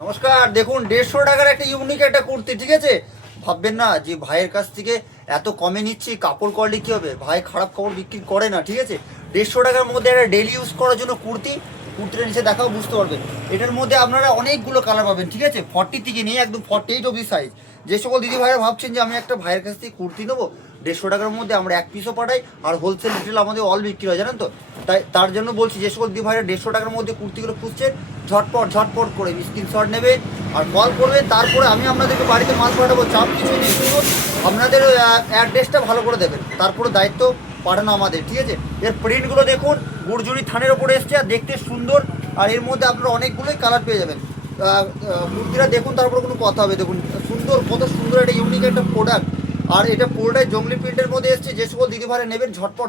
নমস্কার। দেখুন 150 টাকার একটা ইউনিক একটা কুর্তি, ঠিক আছে? ভাববেন না যে ভাইয়ের কাছ থেকে এত কমে নিচ্ছি, কাপড় কোয়ালিটি কী হবে। ভাই খারাপ কাপড় বিক্রি করে না, ঠিক আছে? 150 টাকার মধ্যে একটা ডেলি ইউজ করার জন্য কুর্তিটা নিচে দেখাও, বুঝতে পারবেন। এটার মধ্যে আপনারা অনেকগুলো কালার পাবেন, ঠিক আছে? 40 থেকে নিয়ে একদম 48 অবধি সাইজ। যে সকল দিদি ভাইরা ভাবছেন যে আমি একটা ভাইয়ের কাছ থেকে কুর্তি নেবো 150 টাকার মধ্যে, আমরা এক পিসও পাঠাই, আর হোলসেল রিটেল আমাদের অল বিক্রি হয়, জানেন তো? তাই তার জন্য বলছি, যে সকল দিদি ভাইরা 150 টাকার মধ্যে কুর্তিগুলো খুঁজছেন, ঝটপট করে স্ক্রিনশট নেবে আর কল করবে। তারপরে আমি আপনাদেরকে বাড়িতে মাল পাঠাবো, চাপ কিছু নেই। শুধু আপনাদের অ্যাড্রেসটা ভালো করে দেবেন, তারপরে দায়িত্ব পাঠানো আমাদের, ঠিক আছে? এর প্রিন্টগুলো দেখুন, গুড়জুড়ি থানের ওপরে এসছে আর দেখতে সুন্দর। আর এর মধ্যে আপনারা অনেকগুলোই কালার পেয়ে যাবেন। কুর্তিটা দেখুন, তারপরে কোনো কথা হবে। দেখুন সুন্দর, কত সুন্দর একটা ইউনিক একটা প্রোডাক্ট। আর এটা পুরোটাই জঙ্গলি প্রিন্টের মধ্যে এসছে। যে সকল দিদি ভাইরা নেবেন ঝটপট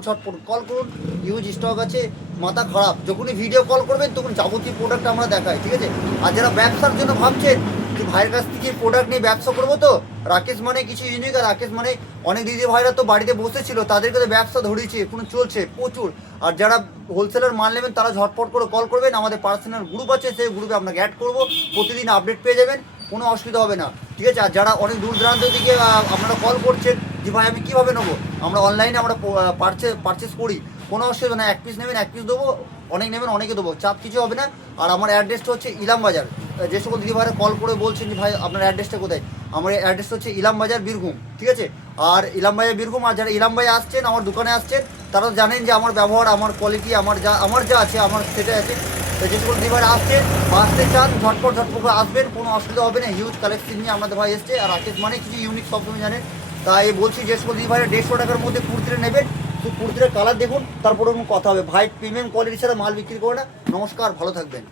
কল করুন। ইউজ স্টক আছে, মাথা খারাপ। যখনই ভিডিও কল করবেন তখন যাবতীয় প্রোডাক্ট আমরা দেখাই, ঠিক আছে? আর যারা ব্যবসার জন্য ভাবছেন যে ভাইয়ের কাছ থেকে প্রোডাক্ট নিয়ে ব্যবসা করবো, তো রাকেশ মানে কিছু ইউনিক। আর রাকেশ মানে অনেক দিদি ভাইরা তো বাড়িতে বসেছিল, তাদেরকে তো ব্যবসা ধরিয়েছে, কোনো চলছে প্রচুর। আর যারা হোলসেলার মাল নেবেন তারা ঝটপট করে কল করবেন। আমাদের পার্সোনাল গ্রুপ আছে, সেই গ্রুপে আপনাকে অ্যাড করবো, প্রতিদিন আপডেট পেয়ে যাবেন, কোনো অসুবিধা হবে না, ঠিক আছে? আর যারা অনেক দূর দূরান্ত থেকে আপনারা কল করছেন যে ভাই আমি কীভাবে নেবো, আমরা অনলাইনে আমরা পারচেস করি, কোনো অসুবিধা না। এক পিস নেবেন এক পিস দেবো, অনেক নেবেন অনেকে দেবো, চাপ কিছু হবে না। আর আমার অ্যাড্রেসটা হচ্ছে ইলাম বাজার। যে সকল দিদি ভাইরা কল করে বলছেন যে ভাই আপনার অ্যাড্রেসটা কোথায়, আমার অ্যাড্রেসটা হচ্ছে ইলাম বাজার বীরভূম, ঠিক আছে? আর ইলাম বাজার বীরভূম। আর যারা ইলাম বাজার আসছেন, আমার দোকানে আসছেন, তারা জানেন যে আমার ব্যবহার, আমার কোয়ালিটি, আমার যা আছে আমার সেটা আছে। তো যে সকল দিদি ভাইরা আসছেন বা আসতে চান, ঝটপট করে আসবেন, কোনো অসুবিধা হবে না। হিউজ কালেকশন নিয়ে আমাদের ভাই এসছে। আর রাকেশ মানে কিছু ইউনিক সবসময় জানেন। তাই বলছি, যে সকল দিদি ভাইরা 150 টাকার মধ্যে কুর্তিটা নেবেন, তো কুর্তিটার কালার দেখুন, তারপরে কোনো কথা হবে। ভাই প্রিমিয়াম কোয়ালিটি ছাড়া মাল বিক্রি করে না। নমস্কার, ভালো থাকবেন।